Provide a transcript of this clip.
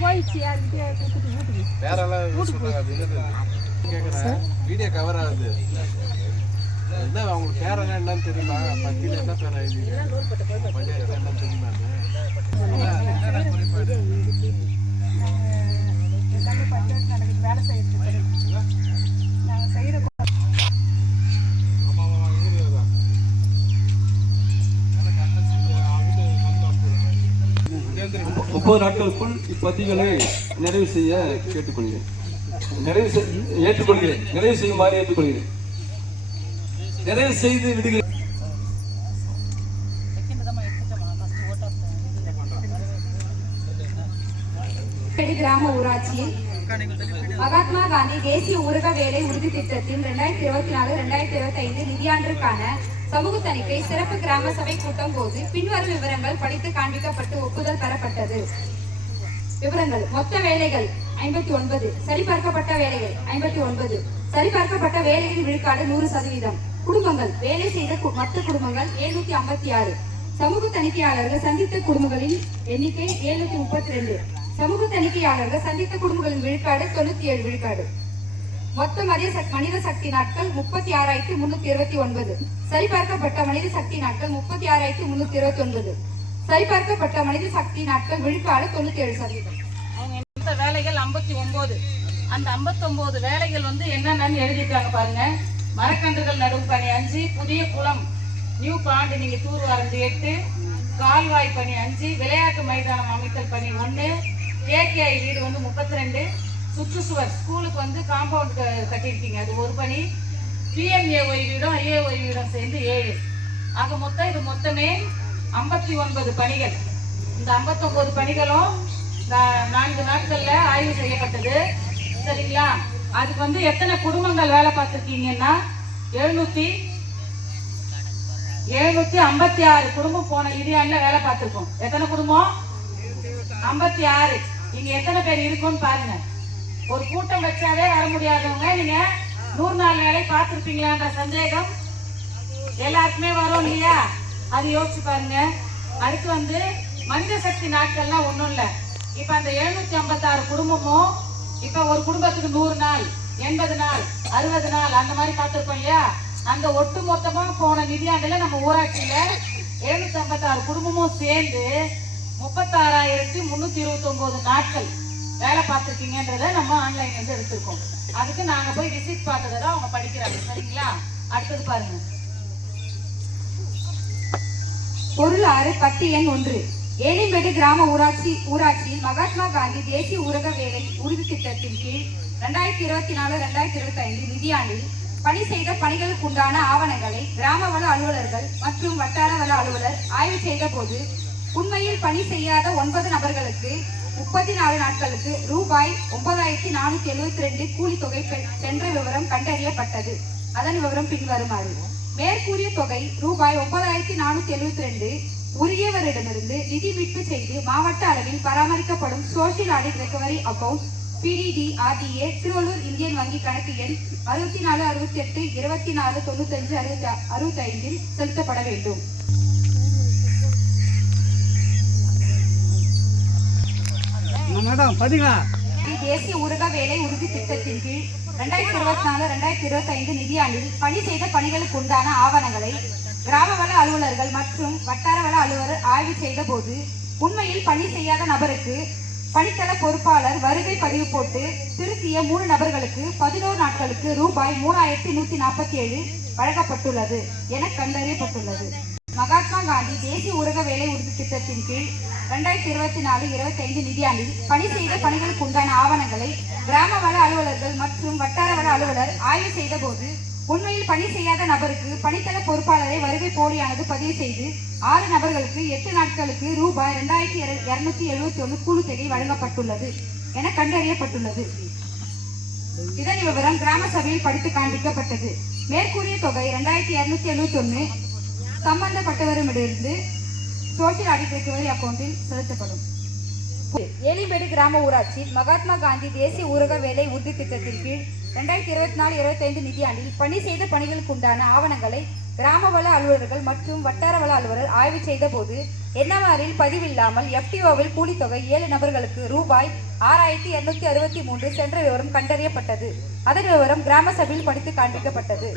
போயிடுச்சு யாருக்கிட்டே கொடுத்துட்டு வீட்டுக்கு கேட்குறேன் வீடியோ கவர் ஆகுது என்ன அவங்களுக்கு பேரெல்லாம் என்னன்னு தெரியுமா பத்தியில் என்ன பேர் எழுதி என்னன்னு தெரியுமா வேலை செய்யறது முப்பது நாட்களுக்குள் இப்பதிவுகளை நிறைவு செய்ய கேட்டுக்கொள்கிறேன். நிறைவு செய் ஏற்றுக்கொள்கிறேன். நிறைவு செய்யுமாறு ஏற்றுக்கொள்கிறேன். நிறைவு செய்து விடுகிறேன். கிராம ஊராட்சியில் மகாத்மா காந்தி தேசிய ஊரக வேலை உறுதி திட்டத்தின் இரண்டாயிரத்தி இருபத்தி நாலு ரெண்டாயிரத்தி இருபத்தி ஐந்து நிதியாண்டிற்கான சமூக தணிக்கை சிறப்பு கிராம சபை கூட்டம் போது பின்வரும் விவரங்கள் படித்து காண்பிக்கப்பட்டு ஒப்புதல் பெறப்பட்டது விவரங்கள் மொத்த வேலைகள் ஐம்பத்தி ஒன்பது சரிபார்க்கப்பட்ட வேலைகள் ஐம்பத்தி ஒன்பது சரிபார்க்கப்பட்ட வேலையின் விழுக்காடு நூறு சதவீதம். குடும்பங்கள் வேலை செய்த கு- மொத்த குடும்பங்கள் எழுநூத்தி ஐம்பத்தி ஆறு. சமூக தணிக்கையாளர்கள் சந்தித்த குடும்பங்களின் எண்ணிக்கை எழுநூத்தி முப்பத்தி ரெண்டு. சமூக தணிக்கையாளர்கள் சந்தித்த குடும்பங்களின் விழுக்காடு தொண்ணூத்தி ஏழு விழுக்காடு மொத்த மனித மனித சக்தி நாட்கள் முப்பத்தி ஆறாயிரத்தி முன்னூத்தி இருபத்தி ஒன்பது. சரிபார்க்கப்பட்ட மனித சக்தி நாட்கள் முப்பத்தி ஆறாயிரத்தி முன்னூத்தி இருபத்தி ஒன்பது. சரிபார்க்கப்பட்ட மனித சக்தி நாட்கள் விழுக்காடு தொண்ணூத்தி ஏழு சதவீதம். அவங்க எடுத்த வேலைகள் ஐம்பத்தி ஒன்பது. அந்த 59 வேலைகள் வந்து என்னென்னு எழுதிருக்காங்க பாருங்க. மரக்கன்றுகள் நடும் பணி அஞ்சு புதிய குளம் நியூ பாண்ட் நீங்க தூர் வரந்து எட்டு கால்வாய் பணி அஞ்சு விளையாட்டு மைதானம் அமைத்தல் பணி ஒன்று ஏகேஐ வீடு வந்து முப்பத்தி ரெண்டு சுற்றுச்சுவர் ஸ்கூலுக்கு வந்து காம்பவுண்ட் கட்டியிருக்கீங்க. அது ஒரு பணி. பிஎம்ஏஒய் வீடும் ஐஏஒய் வீடும் சேர்ந்து ஏழு. ஆக மொத்தம் இது மொத்தமே ஐம்பத்தி ஒன்பது பணிகள். இந்த 59 பணிகளும் நான்கு நாட்களில் ஆய்வு செய்யப்பட்டது. சரிங்களா? அதுக்கு வந்து எத்தனை குடும்பங்கள் வேலை பார்த்துருக்கீங்கன்னா? எழுநூற்றி எழுநூத்தி ஐம்பத்தி ஆறு குடும்பம் போன இடியாண்ட வேலை பார்த்துருக்கோம். எத்தனை குடும்பம்? ஐம்பத்தி ஆறு. இங்க எத்தனை பேர் இருக்கும்னு பாருங்க. ஒரு கூட்டம் வச்சாலே வர முடியாதவங்க நீங்க நூறு நாள் வேலை பார்த்துருப்பீங்களான்ற சந்தேகம் எல்லாருக்குமே வரும் இல்லையா? அது யோசிச்சு பாருங்க. அடுத்து வந்து மனித சக்தி நாட்கள்லாம் ஒன்றும் இல்லை. இப்போ அந்த எழுநூத்தி ஐம்பத்தாறு குடும்பமும் இப்போ ஒரு குடும்பத்துக்கு நூறு நாள் எண்பது நாள் அறுபது நாள் அந்த மாதிரி பார்த்துருக்கோம் இல்லையா? அந்த ஒட்டு மொத்தமாக போன நிதியாண்டில் நம்ம ஊராட்சியில் எழுநூத்தி ஐம்பத்தாறு குடும்பமும் சேர்ந்து முப்பத்தாறாயிரத்தி முந்நூற்றி இருபத்தொம்போது நாட்கள் வேலை பார்த்துருக்கீங்கன்றத நம்ம ஆன்லைன் வந்து எடுத்திருக்கோம். அதுக்கு நாங்கள் போய் விசிட் பார்த்ததை தான் அவங்க படிக்கிறாங்க. சரிங்களா? அடுத்தது பாருங்க. பொருள் ஆறு பத்து எண் ஒன்று. ஏலிம்பேடு கிராம ஊராட்சி ஊராட்சியில் மகாத்மா காந்தி தேசிய ஊரக வேலை உறுதி திட்டத்தின் கீழ் ரெண்டாயிரத்தி இருபத்தி நாலு ரெண்டாயிரத்தி இருபத்தி ஐந்து நிதியாண்டில் பணி செய்த பணிகளுக்குண்டான ஆவணங்களை கிராம வள அலுவலர்கள் மற்றும் வட்டார வள அலுவலர் ஆய்வு செய்த போது உண்மையில் பணி செய்யாத ஒன்பது நபர்களுக்கு முப்பத்தி நாலு நாட்களுக்கு ரூபாய் ஒன்பதாயிரத்தி நானூத்தி எழுபத்தி ரெண்டு கூலி தொகை சென்ற விவரம் கண்டறியப்பட்டது. அதன் விவரம் பின்வருமாறு. மேற்கூறிய தொகை ரூபாய் ஒன்பதாயிரத்தி நானூத்தி எழுபத்தி ரெண்டு உரியவரிடமிருந்து நிதி மீட்பு செய்து மாவட்ட அளவில் பராமரிக்கப்படும் social audit recovery account PDD RDA Tiruvallur Indian வங்கி கணக்கு எண் அறுபத்தி நாலு அறுபத்தி எட்டு இருபத்தி நாலு தொண்ணூத்தஞ்சு அறுபத்தி அறுபத்தி ஐந்தில் செலுத்தப்பட வேண்டும். மேடம் படிங்க. தேசிய ஊரக வேலை உறுதி திட்டத்தின் கீழ் ரெண்டாயிரத்தி இருபத்தி நாலு ரெண்டாயிரத்தி இருபத்தி ஐந்து நிதியாண்டில் பணி செய்த பணிகளுக்கு உண்டான ஆவணங்களை கிராம வள அலுவலர்கள் மற்றும் வட்டார வள அலுவலர் ஆய்வு செய்த போது உண்மையில் பணி செய்யாத நபருக்கு பணித்தள பொறுப்பாளர் வருகை பதிவு போட்டு திருத்திய மூணு நபர்களுக்கு பதினோரு நாட்களுக்கு ரூபாய் மூணாயிரத்தி நூத்தி நாற்பத்தி ஏழு வழங்கப்பட்டுள்ளது என கண்டறியப்பட்டுள்ளது. மகாத்மா காந்தி தேசிய ஊரக வேலை உறுதி திட்டத்தின் கீழ் ரெண்டாயிரத்தி இருபத்தி நாலு இருபத்தி ஐந்து நிதியாண்டில் பணி செய்த பணிகளுக்கு உண்டான ஆவணங்களை கிராம வள அலுவலர்கள் மற்றும் வட்டார வள அலுவலர் ஆய்வு செய்த போது உண்மையில் பணி செய்யாத நபருக்கு பணித்தள பொறுப்பாளரை வருகை போலியானது பதிவு செய்து ஆறு நபர்களுக்கு எட்டு நாட்களுக்கு ரூபாய் ரெண்டாயிரத்தி இருநூத்தி எழுபத்தி ஒன்று கூலித்தொகை வழங்கப்பட்டுள்ளது என கண்டறியப்பட்டுள்ளது. இதன் விவரம் கிராம சபையில் படித்து காண்பிக்கப்பட்டது. மேற்கூறிய தொகை ரெண்டாயிரத்தி இருநூத்தி எழுபத்தி ஒன்று சம்பந்தப்பட்டவரிடமிருந்து சோசியல் அடிப்படை ரெக்கவரி அக்கவுண்டில் செலுத்தப்படும். ஏலிம்பேடு கிராம ஊராட்சி மகாத்மா காந்தி தேசிய ஊரக வேலை உறுதி திட்டத்தின் கீழ் ரெண்டாயிரத்தி இருபத்தி நாலு இருபத்தைந்து நிதியாண்டில் பணி செய்த பணிகளுக்கு உண்டான ஆவணங்களை கிராம வள அலுவலர்கள் மற்றும் வட்டார வள அலுவலர் ஆய்வு செய்த போது என்எம்ஆரில் பதிவில்லாமல் எஃப்டிஓவில் கூலித்தொகை ஏழு நபர்களுக்கு ரூபாய் ஆறாயிரத்தி இருநூத்தி அறுபத்தி மூன்று சென்ற விவரம் கண்டறியப்பட்டது. அதன் விவரம் கிராம சபையில் படித்து காண்பிக்கப்பட்டது.